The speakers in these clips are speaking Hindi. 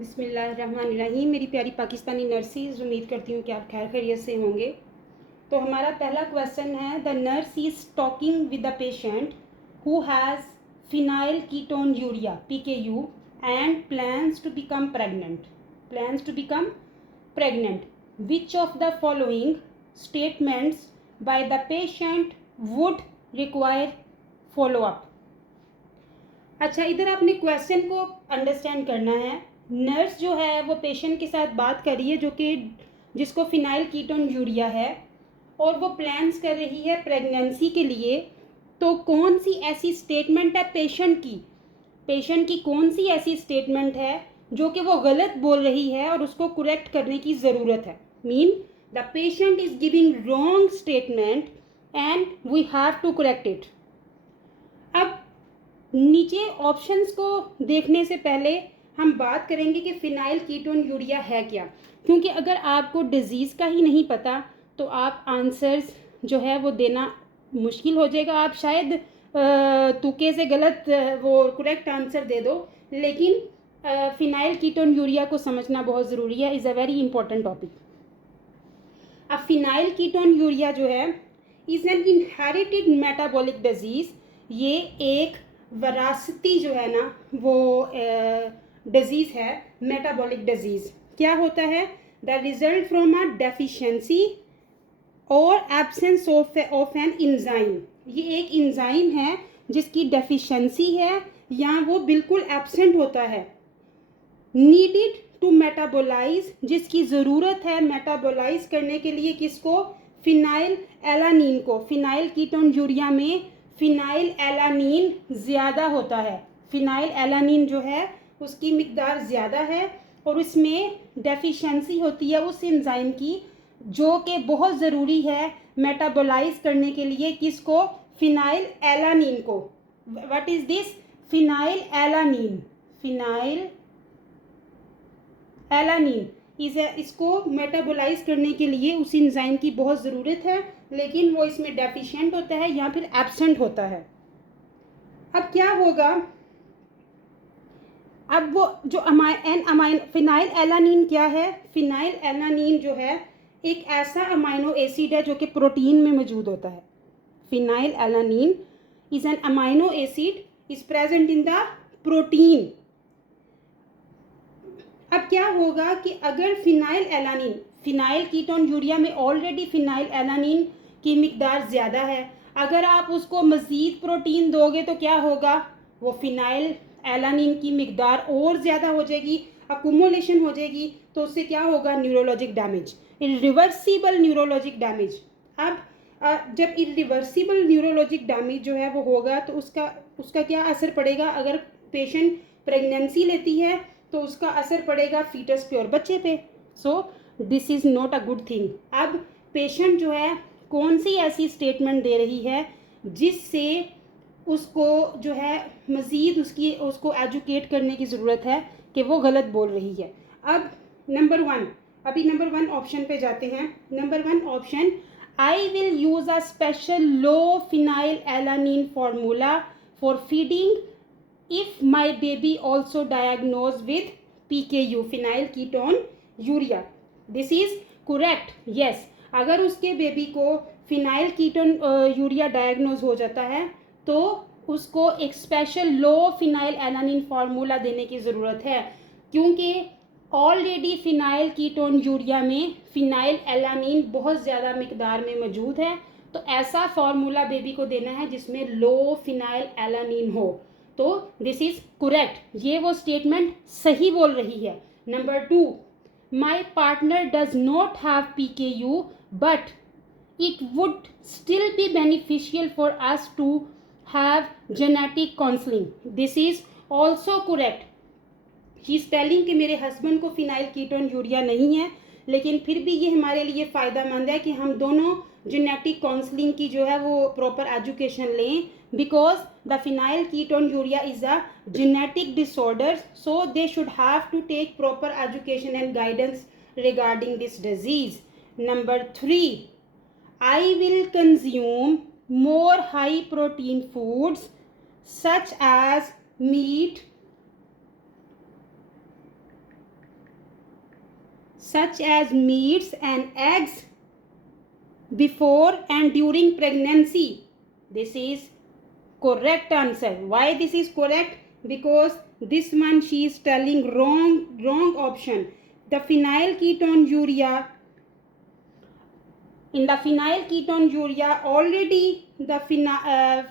बिस्मिल्लाहिर्रहमानिर्रहीम। मेरी प्यारी पाकिस्तानी नर्सिस, उम्मीद करती हूँ कि आप खैर खैरियत से होंगे। तो हमारा पहला क्वेश्चन है, the nurse is talking with the patient who has phenylketonuria PKU and plans to become pregnant which of the following statements by the patient would require follow up. अच्छा, इधर आपने क्वेश्चन को अंडरस्टैंड करना है। नर्स जो है वो पेशेंट के साथ बात कर रही है जिसको फिनाइल कीटोन यूरिया है और वो प्लान्स कर रही है प्रेगनेंसी के लिए। तो कौन सी ऐसी स्टेटमेंट है पेशेंट की कौन सी ऐसी स्टेटमेंट है जो कि वो गलत बोल रही है और उसको करेक्ट करने की ज़रूरत है। Mean the patient is giving wrong statement and we have to correct it. अब नीचे ऑप्शंस को देखने से पहले हम बात करेंगे कि फिनाइल कीटोन यूरिया है क्या, क्योंकि अगर आपको डिज़ीज़ का ही नहीं पता तो आप आंसर्स जो है वो देना मुश्किल हो जाएगा। आप शायद तुक्के से गलत वो करेक्ट आंसर दे दो, लेकिन फिनाइल कीटोन यूरिया को समझना बहुत ज़रूरी है। Is a very important topic. अब फिनाइल कीटोन यूरिया जो है is an inherited metabolic disease. ये एक वरासती जो है ना वो डिजीज़ है, मेटाबॉलिक डिजीज़। क्या होता है? The result from a deficiency और एब्सेंस ऑफ एन इंजाइम। ये एक इंजाइम है जिसकी डेफिशिएंसी है या वो बिल्कुल एब्सेंट होता है। नीडेड टू मेटाबोलाइज, जिसकी ज़रूरत है मेटाबोलाइज करने के लिए किसको? फिनाइल एलानीन को। फिनाइल कीटोन यूरिया में फिनाइल एलानीन ज़्यादा होता है। फिनाइल एलानीन जो है उसकी मिकदार ज़्यादा है और इसमें डेफिशिएंसी होती है उस एंजाइम की जो कि बहुत ज़रूरी है मेटाबोलाइज करने के लिए। किसको? फिनाइल एलानीन को। What is this? Phenyl alanine. Phenyl alanine इसको मेटाबोलाइज करने के लिए उस एंजाइम की बहुत ज़रूरत है, लेकिन वो इसमें डेफिशिएंट होता है या फिर एब्सेंट होता है। अब क्या होगा? अब वो जो फिनाइल एलानीन क्या है? फिनाइल एलानीन जो है एक ऐसा अमाइनो एसिड है जो कि प्रोटीन में मौजूद होता है। Phenyl alanine is an amino acid is present in the protein. अब क्या होगा कि अगर फिनाइल कीटोन यूरिया में ऑलरेडी फिनाइल एलानीन की मिकदार ज़्यादा है, अगर आप उसको मज़ीद प्रोटीन दोगे तो क्या होगा? वो फिनाइल एलानीन की मिकदार और ज़्यादा हो जाएगी, अकुमुलेशन हो जाएगी। तो उससे क्या होगा? Neurologic damage, irreversible neurologic damage. अब जब इरिवर्सिबल न्यूरोलॉजिक डैमेज जो है वो होगा तो उसका क्या असर पड़ेगा? अगर पेशेंट प्रेगनेंसी लेती है तो उसका असर पड़ेगा फीटस पे और बच्चे पे। So this is not a good thing. अब पेशेंट जो है कौन सी ऐसी स्टेटमेंट दे रही है जिससे उसको जो है मज़ीद उसको एजुकेट करने की ज़रूरत है कि वो गलत बोल रही है। अब नंबर वन ऑप्शन पे जाते हैं। Number 1 option, I will use a special low phenyl alanine formula for feeding if my baby also diagnosed with PKU, phenyl ketone urea. This is correct, yes। अगर उसके बेबी को फिनाइल कीटोन यूरिया डायग्नोज हो जाता है तो उसको एक स्पेशल लो फिनाइल एलानीन फार्मूला देने की ज़रूरत है, क्योंकि ऑलरेडी फिनाइल कीटोन यूरिया में फिनाइल एलानीन बहुत ज़्यादा मिकदार में मौजूद है। तो ऐसा फार्मूला बेबी को देना है जिसमें लो फिनाइल एलानीन हो। तो दिस इज करेक्ट, ये वो स्टेटमेंट सही बोल रही है। Number 2, my partner does not have PKU but it would still be beneficial for us to have genetic counseling. This is also correct. He is telling कि मेरे हस्बैंड को फिनाइल कीटोन यूरिया नहीं है, लेकिन फिर भी ये हमारे लिए फ़ायदेमंद है कि हम दोनों जेनेटिक काउंसलिंग की जो है वो प्रॉपर एजुकेशन लें, because the phenylketonuria is a genetic disorder, so they should have to take proper education and guidance regarding this disease. Number 3, I will consume more high protein foods such as meat, such as meats and eggs before and during pregnancy. This is correct answer. Why this is correct? Because this one she is telling wrong option. The phenylketonuria, in the phenylketonuria already the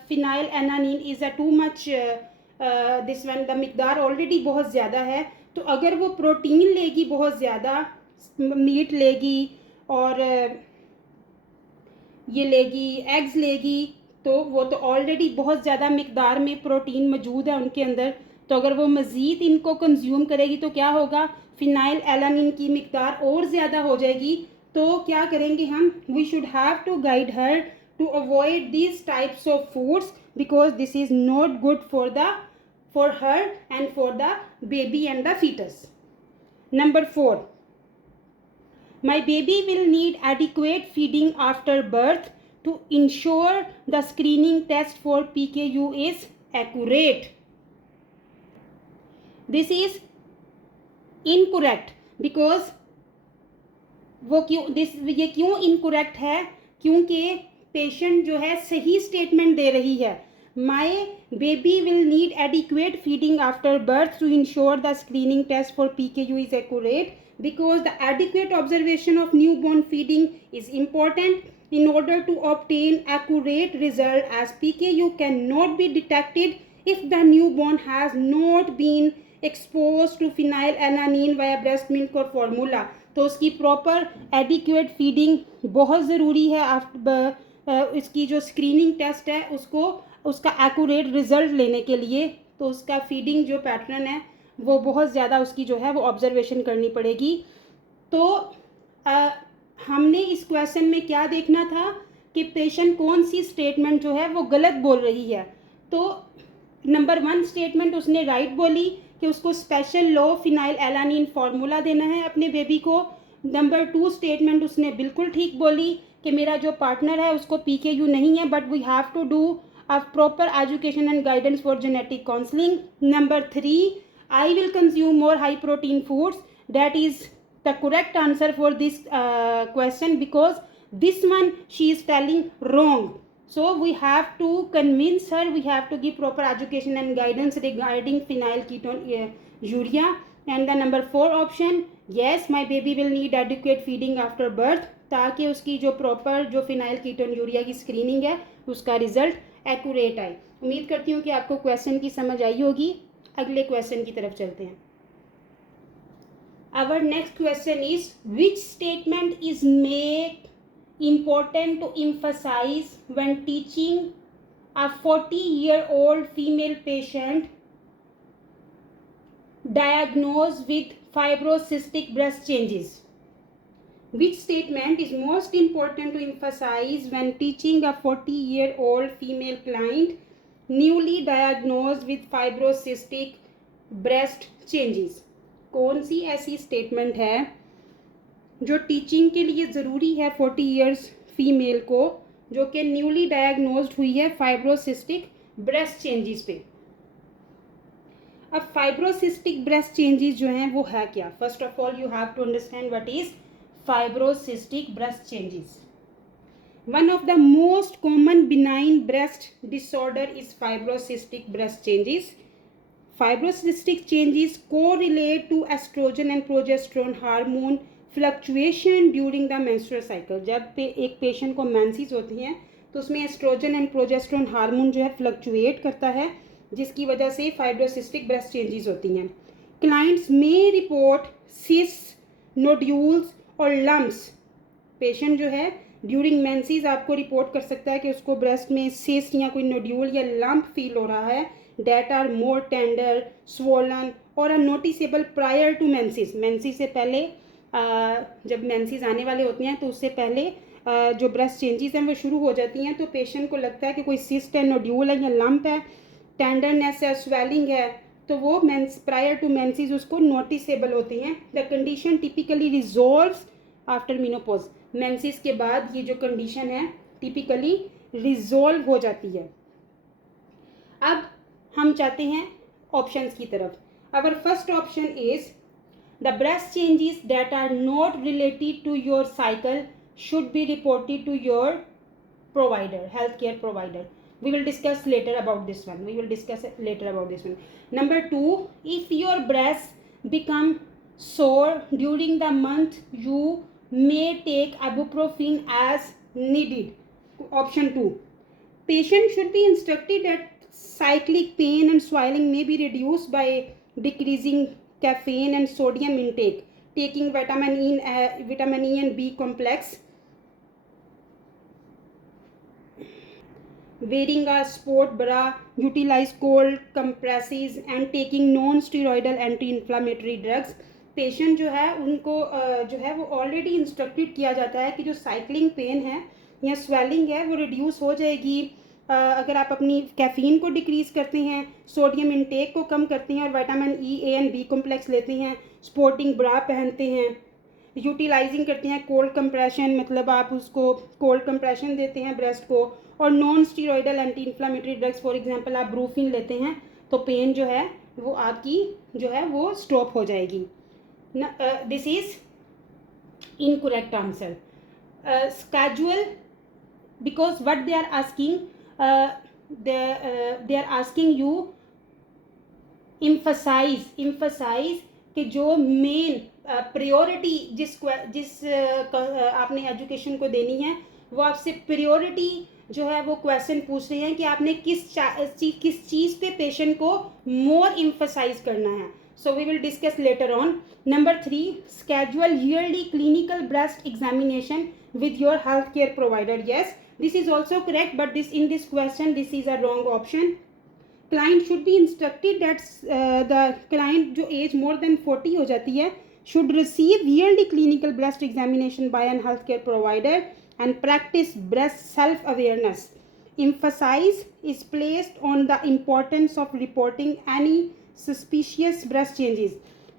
phenylalanine is a too much, this one the मिकदार ऑलरेडी बहुत ज़्यादा है. तो अगर वो प्रोटीन लेगी बहुत ज़्यादा, मीट लेगी और ये लेगी, एग्स लेगी, तो वो तो ऑलरेडी बहुत ज़्यादा मिकदार में प्रोटीन मौजूद है उनके अंदर. तो अगर वो मज़ीद इनको कंज्यूम करेगी तो क्या होगा, फिनाइलएलानिन की मिकदार और ज़्यादा हो जाएगी. तो क्या करेंगे हम, we should have to guide her to avoid this types of foods because this is not good for her and for the baby and the fetus. Number 4, my baby will need adequate feeding after birth to ensure the screening test for PKU is accurate. This is incorrect because ये क्यों इनकरेक्ट है, क्योंकि पेशेंट जो है सही स्टेटमेंट दे रही है. My baby will need adequate feeding after birth to ensure the screening test for PKU is accurate, because the adequate observation of newborn feeding is important in order to obtain accurate result, as PKU cannot be detected if the newborn has not been exposed to phenylalanine via breast milk or formula. तो उसकी प्रॉपर एडिक्वेट फीडिंग बहुत ज़रूरी है. आफ्टर इसकी जो स्क्रीनिंग टेस्ट है उसका एक्यूरेट रिज़ल्ट लेने के लिए, तो उसका फीडिंग जो पैटर्न है वो बहुत ज़्यादा उसकी जो है वो ऑब्जर्वेशन करनी पड़ेगी. तो हमने इस क्वेश्चन में क्या देखना था कि पेशेंट कौन सी स्टेटमेंट जो है वो गलत बोल रही है. तो नंबर 1 स्टेटमेंट उसने राइट बोली कि उसको स्पेशल लो फिनाइलएलानिन फार्मूला देना है अपने बेबी को. नंबर 2 स्टेटमेंट उसने बिल्कुल ठीक बोली कि मेरा जो पार्टनर है उसको PKU नहीं है, but we have to do a proper education and guidance for genetic counseling. Number 3, I will consume more high protein foods. That is the correct answer for this question, because this one she is telling wrong. So we have to convince her, we have to give proper education and guidance regarding phenylketonuria. And the number 4 option, yes, my baby will need adequate feeding after birth, ताकि उसकी जो प्रॉपर जो फिनाइलकीटोन्यूरिया की स्क्रीनिंग है उसका रिजल्ट एक्यूरेट आए. उम्मीद करती हूँ कि आपको क्वेश्चन की समझ आई होगी. अगले क्वेश्चन की तरफ चलते हैं. Our next question is, which statement is make important to emphasize when teaching a 40-year-old female patient diagnose with fibrocystic breast changes. Which statement is most important to emphasize when teaching a 40-year-old female client newly diagnosed with fibrocystic breast changes? कौन सी ऐसी स्टेटमेंट है जो टीचिंग के लिए ज़रूरी है 40 years फीमेल को जो कि न्यूली डायग्नोज्ड हुई है फाइब्रोसिस्टिक ब्रेस्ट चेंजेस पे. अब फाइब्रोसिस्टिक ब्रेस्ट चेंजेस जो हैं वो है क्या? First of all you have to understand what is fibrocystic breast changes. One of the most common benign breast disorder is fibrocystic breast changes. Fibrocystic changes correlate to estrogen and progesterone hormone fluctuation during the menstrual cycle. जब एक पेशेंट को मेंसेस होती हैं तो उसमें एस्ट्रोजन एंड प्रोजेस्टेरोन हार्मोन जो है फ्लक्चुएट करता है, जिसकी वजह से फाइब्रोसिस्टिक ब्रेस्ट चेंजेस होती हैं. क्लाइंट्स में रिपोर्ट सिस्ट, नोड्यूल्स और लम्प्स. पेशेंट जो है ड्यूरिंग मेंसेस आपको रिपोर्ट कर सकता है कि उसको ब्रेस्ट में सिस्ट या कोई नोड्यूल या लम्प फील हो रहा है. That are more tender, swollen और noticeable prior to menses. Menses से पहले जब मेंसेस आने वाले होते हैं तो उससे पहले जो ब्रेस्ट चेंजेस हैं वो शुरू हो जाती हैं. तो पेशेंट को लगता है कि कोई सिस्ट है, नोड्यूल है या लम्प है, टेंडरनेस है, स्वेलिंग है, तो वो प्रायर टू मेंसेस उसको नोटिसेबल होती हैं. The condition typically resolves after menopause. Menses के बाद ये जो कंडीशन है टिपिकली रिजॉल्व हो जाती है. अब हम चाहते हैं ऑप्शंस की तरफ. Our first option is The breast changes that are not related to your cycle should be reported to your provider, healthcare provider. We will discuss later about this one. Number 2, if your breasts become sore during the month, you may take ibuprofen as needed. Option 2, patient should be instructed that cyclic pain and swelling may be reduced by decreasing caffeine and sodium intake, taking vitamin E and B complex, wearing a sport bra, utilize cold compresses and taking non-steroidal anti-inflammatory drugs. Patient जो है उनको जो है वो ऑलरेडी इंस्ट्रक्टेड किया जाता है कि जो साइक्लिंग पेन है या स्वेलिंग है वो रिड्यूस हो जाएगी अगर आप अपनी कैफीन को डिक्रीज़ करते हैं, सोडियम इंटेक को कम करते हैं और vitamin E, A and B complex लेते हैं, स्पोर्टिंग ब्रा पहनते हैं, यूटिलाइजिंग करते हैं कोल्ड कंप्रेशन, मतलब आप उसको कोल्ड कंप्रेशन देते हैं ब्रेस्ट को, और non steroidal anti inflammatory drugs, for example आप ब्रूफिन लेते हैं, तो पेन जो है वो आपकी जो है वो स्टॉप हो जाएगी. This is incorrect answer. Schedule, because what they are asking, they are asking you emphasize कि जो मेन प्रायोरिटी जिस आपने एजुकेशन को देनी है वो आपसे प्रायोरिटी जो है वो क्वेश्चन पूछ रहे हैं कि आपने किस चीज़ पे पेशेंट को मोर एम्फसाइज करना है. So we will discuss later on. Number 3, schedule yearly clinical breast examination with your healthcare provider. Yes, this is also correct, but in this question this is a wrong option. Client should be instructed that the client जो age more than 40 हो जाती है should receive yearly clinical breast examination by an healthcare provider and practice breast self-awareness. Emphasis is placed on the importance of reporting any suspicious breast changes.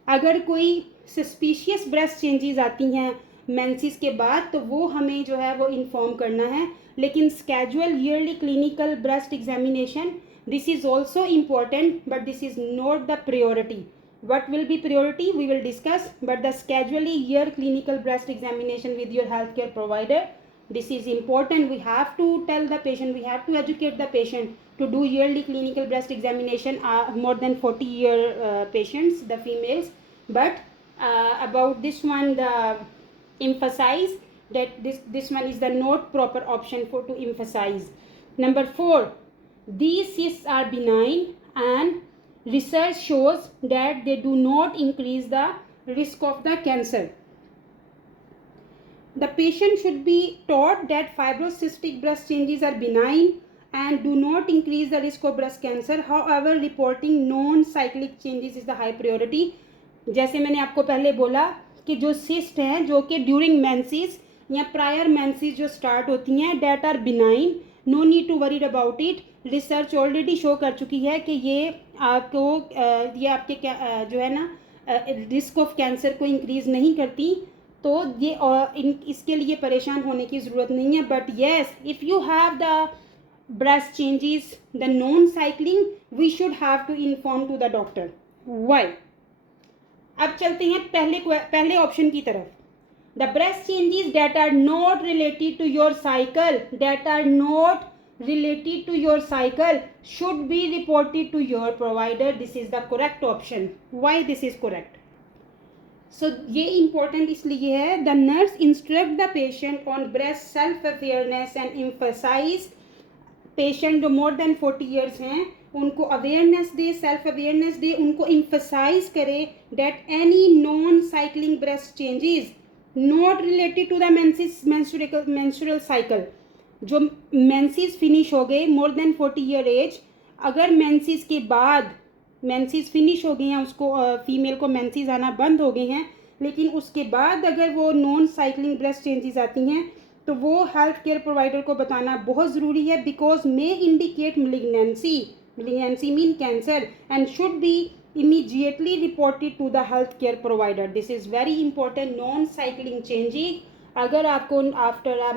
अगर कोई सस्पिशियस ब्रेस्ट चेंजेस आती हैं मेंसेस के बाद तो वो हमें जो है वो इन्फॉर्म करना है. लेकिन schedule yearly clinical breast examination, this is also important but this is not the priority. what will be priority we will discuss, but the schedule year clinical breast examination with your healthcare provider, this is important. We have to tell the patient, we have to educate the patient to do yearly clinical breast examination. More than 40-year patients, the females, but about this one, the emphasize that this one is the not proper option for to emphasize. Number 4, these cysts are benign and research shows that they do not increase the risk of the cancer. The patient should be taught that fibrocystic breast changes are benign and do not increase the risk of breast cancer. However, reporting non-cyclic changes is the high priority. जैसे मैंने आपको पहले बोला कि जो सिस्ट हैं जो कि ड्यूरिंग मेंसेस या प्रायर मेंसेस जो स्टार्ट होती हैं, that are benign, no need to worried about it. Research already show कर चुकी है कि ये आपके जो है ना रिस्क ऑफ कैंसर को इंक्रीज नहीं करती, तो ये इसके लिए परेशान होने की ज़रूरत नहीं है. But yes, if you have the breast changes, the non-cycling, we should have to inform to the doctor. Why? अब चलते हैं पहले ऑप्शन की तरफ. The breast changes that are not related to your cycle, should be reported to your provider. This is the correct option. Why this is correct? So ये important इसलिए है. The nurse instruct the patient on breast self-awareness and emphasize patient जो मोर देन 40 ईयर्स हैं उनको अवेयरनेस दे, सेल्फ अवेयरनेस दे, उनको इम्फसाइज करे that any non cycling breast changes not related to the menstrual cycle. जो मेंसेस फिनिश हो गए मोर देन 40 ईयर एज, अगर मेंसेस के बाद मेंसेस फिनिश हो गए हैं, उसको फीमेल को मेंसेस आना बंद हो गए हैं, लेकिन उसके बाद अगर वो नॉन साइक्लिंग ब्रेस्ट चेंजेस आती हैं तो वो हेल्थ केयर प्रोवाइडर को बताना बहुत ज़रूरी है. Because may indicate malignancy mean cancer and should be immediately reported to the health care provider. This is very important. non cycling changing, अगर आपको आफ्टर अ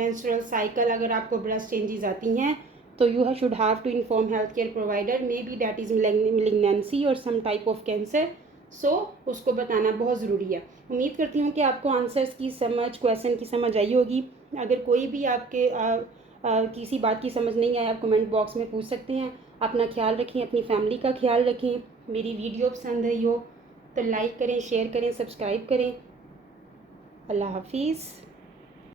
menstrual cycle अगर आपको breast changes आती हैं तो you should have to inform health care provider. Maybe that is malignancy or some type of cancer. सो उसको बताना बहुत ज़रूरी है। उम्मीद करती हूँ कि आपको आंसर्स की समझ, क्वेश्चन की समझ आई होगी। अगर कोई भी आपके किसी बात की समझ नहीं आए, आप कमेंट बॉक्स में पूछ सकते हैं। अपना ख्याल रखें, अपनी फैमिली का ख्याल रखें। मेरी वीडियो पसंद आई हो तो लाइक करें, शेयर करें, सब्सक्राइब करें। अल्लाह हाफिज़।